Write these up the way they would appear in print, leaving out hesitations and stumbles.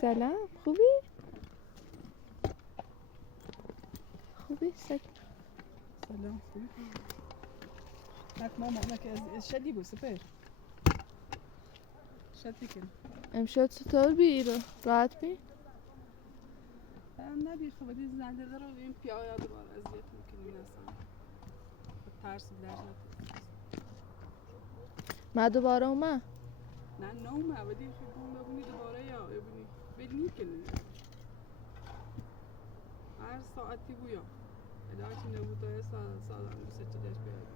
سلام خوبی؟ خوبی؟ سلام خوبی؟ ماما از شدی بود سپر شدی کن امشب چطور بی رو؟ راحت بی؟ نه بی خبری زنده داره و این پیایا دوباره اذیت میکنیم اصلا ترس درد ما دوباره اومد؟ نه اومد ولی فکر ببینی دوباره یا ببینی بدنی کنی هر ساعتی بویا الهی نبود تا سال میشه چه داشت بیاد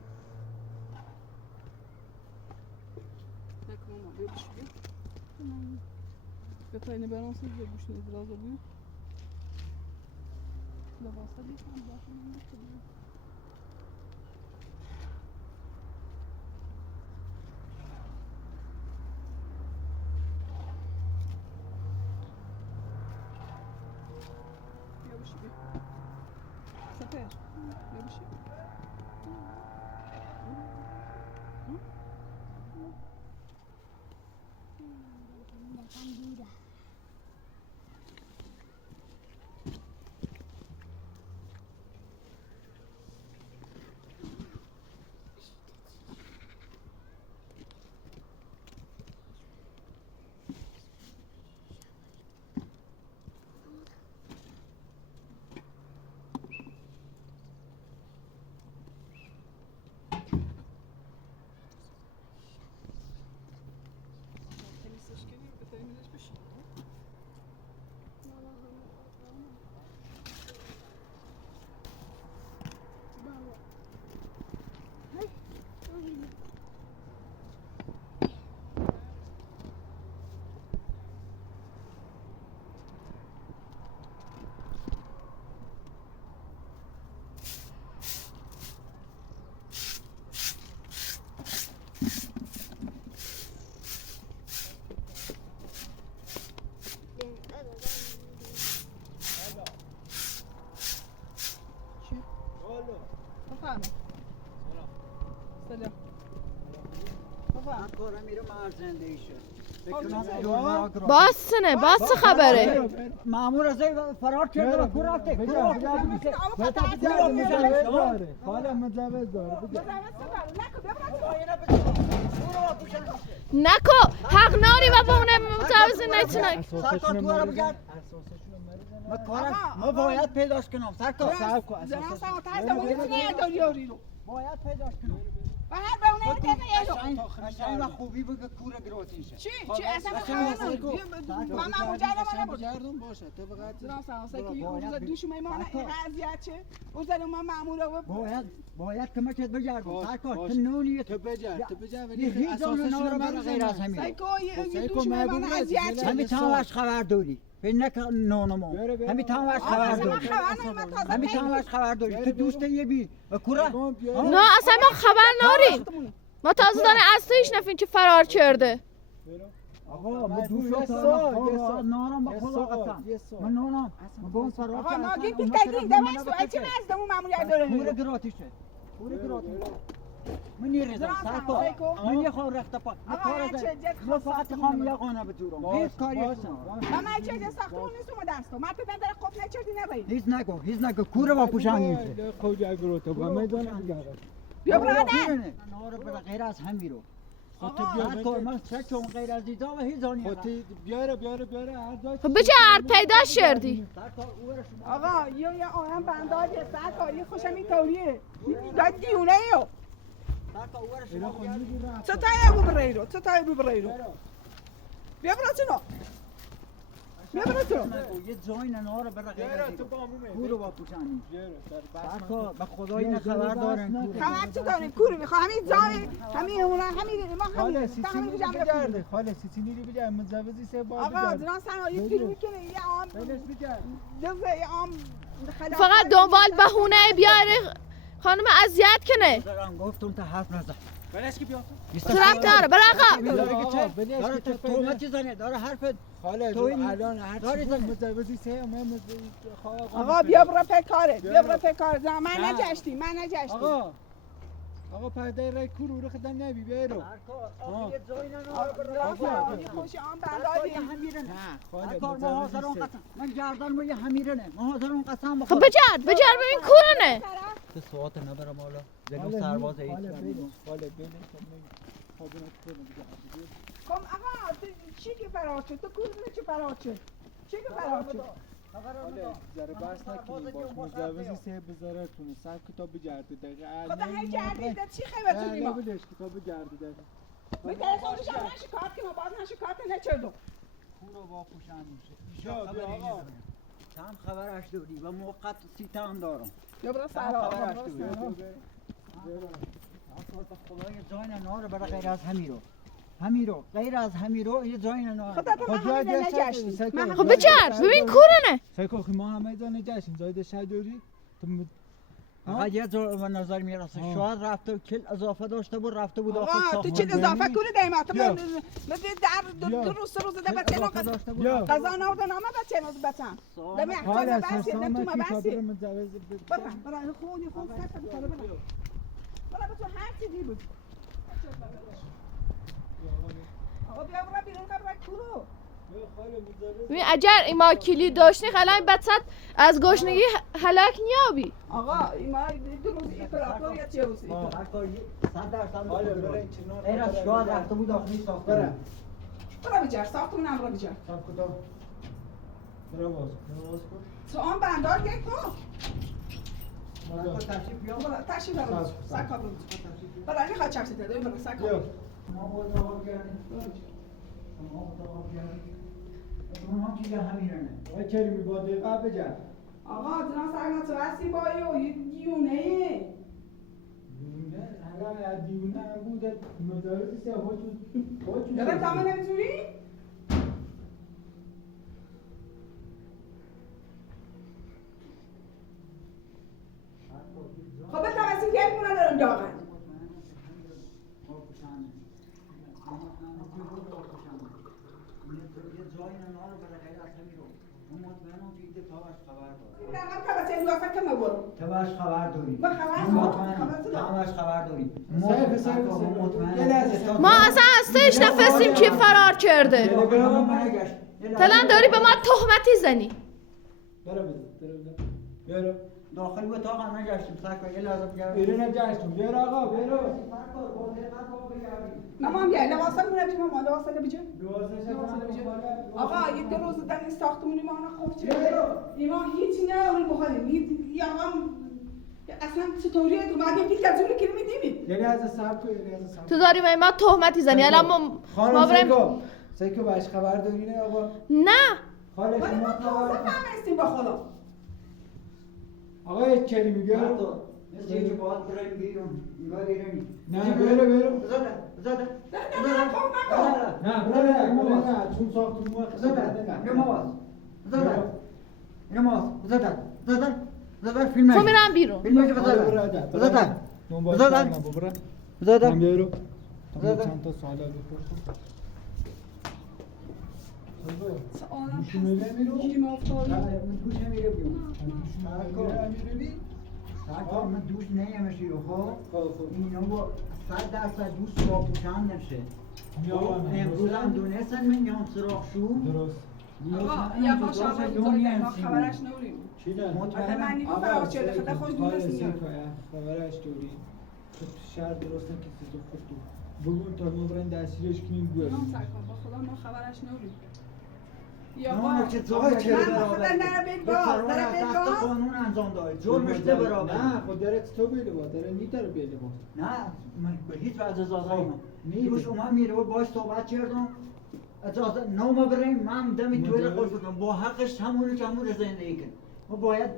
نکن ماما ببوش بیا بپاینه برانسız ببوش نیز رازو بیا لباسا دیدم داخل نمیکنم سپر ببوشی بفرمایید سلام بفرمایید کارم میره مرز زندگی شد باسنه باس خبره مامور از فرار کرده و کور رفته خاله مجوز داره نکو حق ناری و با اونه مجوز نتونه سرکار تو رو بگرد ما باید پیداش کنم سرکار زنان سواتر زمانی کنه داریاری رو باید پیداش کنم و هر به اونه دیگه یه قشنگ و خوبی بگه کور گروتیشه چی اصلا من اونجا رو نبود بگردم باشه تو بقید زنان سواتر که اون دوش میمانه این قضیت چه اون زن من معمول رو باید کمکت بگردم سرکار تو نونیه تو بجر ولی هیچ اساسش رو بر غیر از همین سایکو دوش میمانه اذیت چه همین تام واش خبر داری فکر نکن نونمو همین تام واش خبر داری همین تام واش خبر داری تو دوست یه بی کورا نه اصلا ما خبر ناریم ما تازه داره از تو ایش نفین که فرار کرده آقا ما دوشو تا نارم با خدا قسم من نونم من گم فرار آقا ناگین دیگه دمست تو چه مزدمو معمولیت داره کور گراتیشه من یه رضا سرکار من یه خور رفته پا من کار از من فقط خواهم یه قانه بتورم هیچ کاری هستم من چه ساختمون نیستم دستو من تو داره قفل نچردی نبایی هیچ نگو کور با پوشانی کجا گروتو با میدونم بیا برادر نار به غیر از هم بیرو سرکار من چکم غیر از دیدا و هیچ آنی بیاره بجر پیدا شردی آقا یه آهم بنداجه سرکاری خوشم این طوریه داد دیونه ایو co to je Bubreiro? Co to je Bubreiro? بیا براتونو بیا براتونو یه جای نهار برای غیر از کورو با پوشانی سرکار به خدایی نه خبر دارن خبر چه داریم کورو میخوا همین جای همین اونا همین ما همین سیسینی بگرده خاله سیسینی بگرده مجوزی سه بار بگرده آقا جنان سن یه فیلم میکنه یه عام جزء یه عام فقط دنبال بهونه بیاره خانم اذیت کنه دارم گفتم تا حرف نزن بلش کی بیا طرف داره برا داره تو چه زنه داره حرف خاله تو الان هر چی مجوزی سه من آقا بیا برو پکاره بیا برو پکاره من نجشتی آقا آقا پرده رای کورو رو خدم نبی بیرو آقا یه جایی راستی خوشی آن بنداری همیرنه نه خاله کار محاضر اون قسم من گردن ما یه همیرنه محاضر اون قسم خب بخور بجر ببین کورنه تو سوات نبرم حالا خاله جلو سرباز عید خاله ببین خاله ببین خب کم آقا تو چی که فرار شد تو کورونه چی فرار شد چی که فرار شد خاله ذره بس نکنیم باش مجوزی سه بذارتونه سب کتاب بگرده دقیقه خدا هی جردید چی خیبتونی ما بلش کتاب بگرده دقیقه به تلفنش هم نشکار که ما باز نشکار که نچردم اون رو با خوشم میشه بیا آقا چند خبرش داری و موقت سیتا هم دارم یا برا چند سرا خبرش داری خدای جای نار برای غیر از همیرو غیر از همیرو یه جای نار خدا تو من همه نگشتی خب بجر ببین کورنه سایکو ما همه جا نگشتیم زاید شهرداری فقط یه جور به نظر میرسه شاید رفته کل اضافه داشته بود رفته بود آخر آقا تو چی اضافه کنی دیمات من در دو روز ده بچه نو قضا نورد نامه بچه نو بچم دمی احتاج بسی دم تو ما بسی برای خونی خون سکت بکنه برای تو هر چیزی بود آقا بیا برای بیرون کار برای کورو ببین اگر ایما کلید داشتی خلای بچت از گشنگی هلاک نیابی آقا ایما دو روز اپراتور یا چه روزی هر کاری 100% غیر از شاید رفته بود آخری ساخته برای بجر ساختمون هم برای بجر تو آن بندار یک تو تشریف برای سکا برای برای میخواد چپسی تده برای سکا اونها چیزا همیرنه آقای کریمی با دقیقه بجر آقا جناب سرگان تو هستی بایی و یه دیونه دیونه اگر دیونه هم بوده مدارسی سه هاچون داره تامه نمیتونی؟ خب بهت هم که یک مونه دارم داغن تباش خبر داری ما خبر داری ما اصلا از تهش نفسیم که فرار کرده تلان داری به ما تهمتی زنی برو داخل به اتاق هم نگشتیم سرکار یه لحظه بگردم بیرون نگشتم بیار آقا بیرو نمام بیای لباسا مونه بیجم ما لباسا نبیجم آقا یه دو روز در این ساختمونی ما خوب چه ایما هیچ نه اون بخوریم یا هم اصلا چطوریه تو بعد پیک از اون کلمه دیدی یعنی از صاحب یعنی از صاحب تو داری به ما تهمتی زنی الان ما بریم سیکو باش خبر داری نه آقا نه خاله ولی ما تازه فهمیستیم با خدا آقا کریمی بیار مثل اینکه باید بریم بیرون نگاه بیرونی نه برو بزاده نه برو چون ساختمون بزاده فیلم تو میرم بیرون فیلمش بزاده من بیارو چند تا سوالا بپرسم گوشی میره میرو گیریم افتاده گوش نمیره بیرون میره بی سرکار من دوست نمیشی خب اینا با 100% دوست با پوشن نشه امروز هم دونستن من یام سراغ شو درست آقا یا باش آقا بزرگه ما خبرش نوریم چی نه؟ آقا من نیکو فرار شده خدا خوش دونست میاد خبرش دوری شهر درست نکسی تو خود تو بگون تا ما برن دستگیرش کنیم گوه نام سرکار با خدا ما خبرش نوریم یا نه با که جای چه خدا نره بید باز داره بید باز قانون انجام داره جرمش ده برابر نه خود داره تو بیده با داره نی داره بیده با نه من به هیچ وجه اجازه نیم دوش اومد میره و باش صحبت کردم اجازه نو بریم من دمی توی رو خوش بودم با حقش همونو که همون زندگی کن ما باید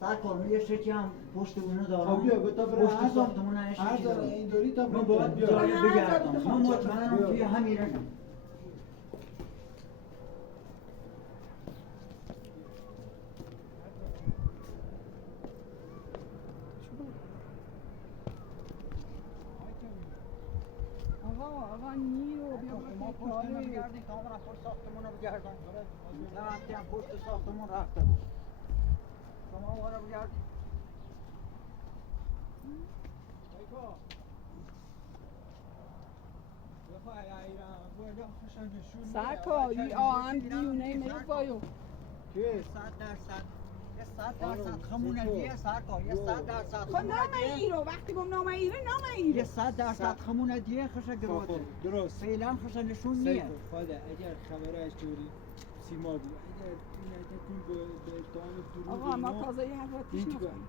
سرکار یه شکی هم پشت اونو دارم خب بیا گتا برای پشت ساختمون هر داره این دوری تا من باید جایی بگردم من مطمئنم توی همین رنم آقا نیرو بیا ما پشت بگردیم کاملا پشت ساختمون رو بگردم نه وقتی هم پشت ساختمون رفته بود شما رو بگردیم سرکار این آهن دیونه میره بایو یه 100% خمونه دیگه سرکار یه 100% خب نام ایرو وقتی گم نام ایرو نام ایرو یه 100% خمونه دیگه خوشه گروته درست فعلا خوشه نشون سیکو نیه خاله اگر خبرش جوری سیما بود اگر این تکون به اتهام دروغ آقا ما اینا تازه یه حضرتیش هیچ نکنیم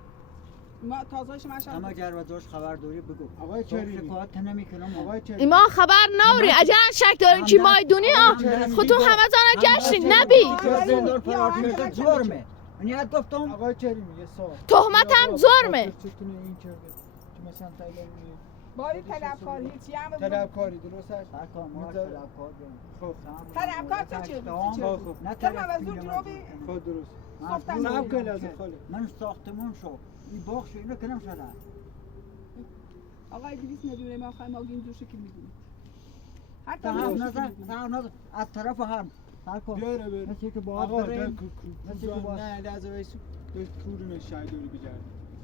ما تازهش مشهد اما گر و دوش خبر داری بگو آقای کریمی. شکایت نمیکنم آقای چه ایما خبر نوری اگر شک دارین که مای دنیا خودتون همه زانه گشتین نبی زندار فرار کرده جرمه من گفتم آقای کریمی یه سوال تهمت هم جرمه چطور این کرده که مثلا تایلندی باری طلبکار هیچی هم طلبکاری درست است سرکار ما می‌ذاره. طلبکار داریم. خب طلبکار تو چه؟ نه تو موضوع جنوبی خب درست صفتن صاحب کل از خاله من ساختمون شو این باخش اینو کنم شده آقای 200 میلیون ما خواهیم آگه این دو شکل میدونیم حتی تا ما هم دو نظر شکل تا هم نظر از طرف هم سرکار بیاره بره مثل که باید آقا بریم در مثل که کوزان باید نه لحظه وایسو داشت کورونه شایداری بگرد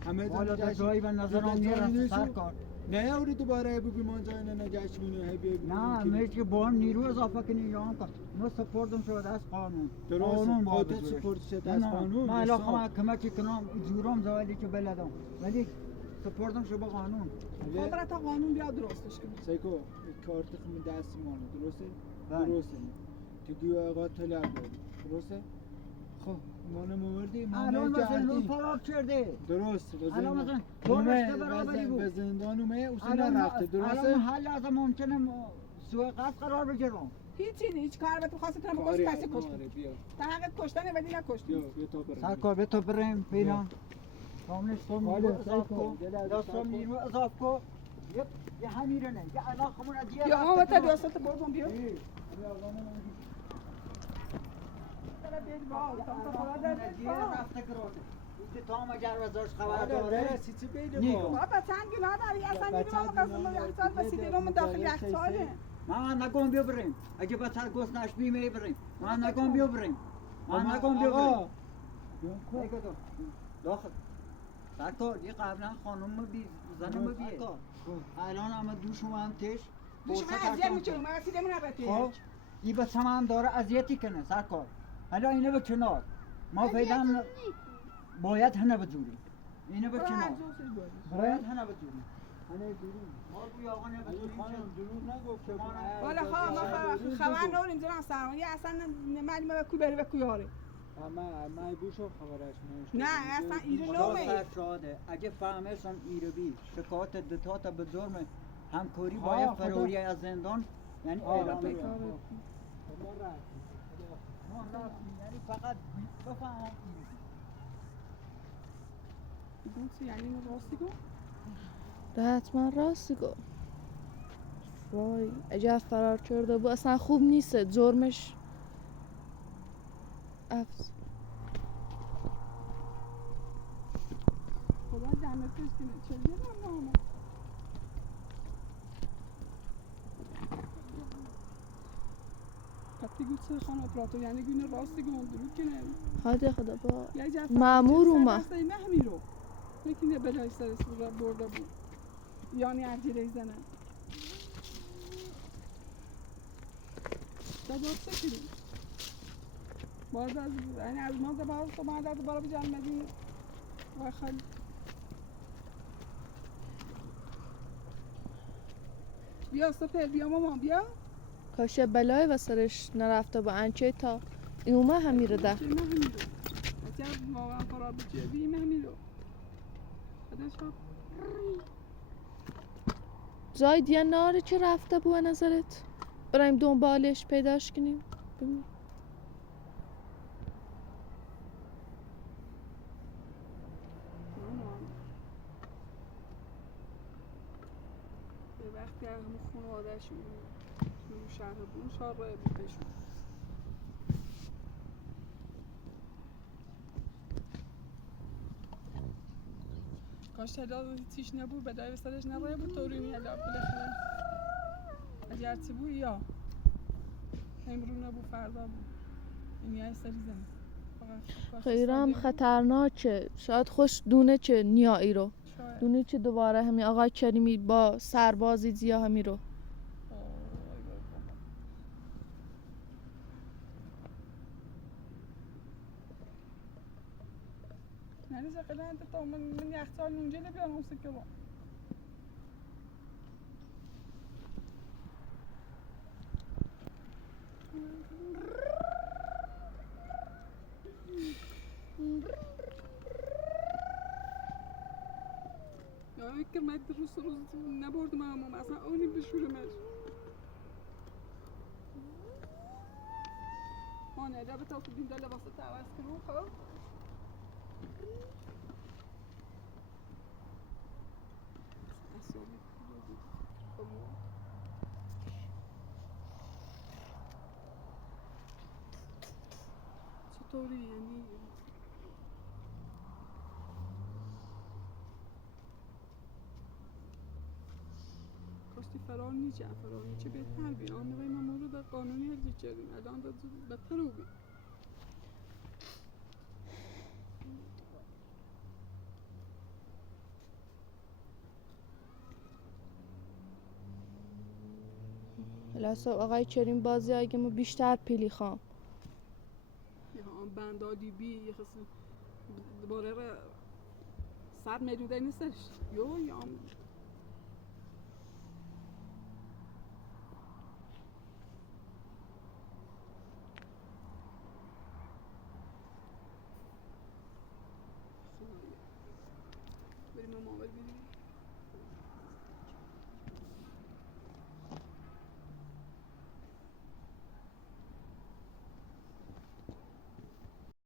همه والا در جایی به نظرم جایی میرسه نیست. سرکار نه اوری دوباره بگوی من جای نه نگشت بینه هی بیا نه مثل که با هم نیرو اضافه کنی یا هم کن ما سپردم شده از قانون درست قانون باید خودت بجوره. سپورت شد نه، از نه. قانون من الان حساب. خواهم کمکی کنم جورم زوالی که بلدم ولی سپردم شده به قانون خب برای تا قانون بیا درستش کنیم سیکو کارت خمی دستی مانه درسته؟ بله. درسته تو گیو آقا طلب داری درسته؟ خب مانه موردی الان مانه مثلا اون جهدی فرار کرده درست الان مثلا تو دو رشته برابری بود. به زندان اومه اصلا الان رفته الان درسته؟ هر لحظه ممکنه سوء قصد قرار بگیرم هیچی نیست هیچ کار تو خواست کنم بکش آره کسی آره کشتی بیا تا حقت کشتنه ولی نکشتی بیا تا برم سرکار به تو بریم فعلا کاملش سوم آره، نیرو اضاف سرکار. کن یه لحظه یا صبر سوم کن. نیرو اضاف کن یه همیره نه یه الان خمون دیگه بیا ما تا دوستت بردم بیا رفته کراته تو هم اگر وزارش خبر داره نیگو بابا چند گیلا داری اصلا بچه نمیدونم قسم یک سال بسیده رو من داخل یک ساله من نگم بیا بریم اگه بسر گوست نشبی می بریم من نگم بیا بریم من نگم بیا بریم داخل سرکار یه قبلا خانم بی زنم بیه الان همه دوش هم تش دوش من اذیت میکنم من رسیده من نبته خب این بچه هم داره اذیتی کنه سرکار حالا اینه به کنار ما فعلا باید هنه بجوریم اینه به کنار باید هنه بجوریم ما بوی آقا نه بجوریم والا خواه خبر نوریم جناب سرمانی اصلا نمیدیم به کوی بری به کوی آره من بوشو خبرش نه اصلا ایرو نومه شاده اگه فهمشون ایرو بی شکایت دتا تا به جرم همکاری باید فروری از زندان یعنی اعلام کنه ما رفتیم یعنی فقط بفهم این چی یعنی اینو راستی گفت حتما راستی گفت وای اگه فرار کرده بود اصلا خوب نیست جرمش افز خدا جنتش کنه چه یه من نامه پتی گوت سه خانه اپراتور یعنی گونه راستی گون درود کنه هاده خدا با یه جفت مامور اومد سر دسته مهمی رو یکی نه بلای سرش رو برده بود یعنی عجیله زنه دادات سکری باز از یعنی از ما باز تو بعد از بالا بجان مدی و خیلی بیا سفر بیا مامان بیا کاشه بلای و سرش نرفته با انچه تا این اومه هم میره ده چه مهمی رو اچه واقعا فرار بچه بی مهمی رو خودش ها جای دیگه ناره که رفته بود نظرت برایم دنبالش پیداش کنیم ببین. به وقتی همون خانواده‌شون تو شهر بون شهر راه بودشون کاش تعداد تیش نبود به دای وسطش نراه بود طوری میاد بالاخره اگر چی بود یا امرو نبود فردا بود این یه سری زن خیلی هم خطرناکه شاید خوش دونه چه نیایی رو شاید دونی چی دوباره همین آقای کریمی با سربازی زیا همی رو یعنی زقیده انت تا من یخچال اونجا بیارم اون سکه با یا فکر من روز نبردم همون اصلا اونی بشورمش آنه جا به تا تو دین دل واسه عوض کنم خب چطوری یعنی کاشتی فرار نیچه فرار نیچه بهتر بین آن نوی من مورد در قانونی هرگی کردیم الان در بدتر رو بین لحظه آقای کریم بازی اگه ما بیشتر پیلی خوام یا آن بندادی بی یه خسن باره را 100 میلیون نیستش یا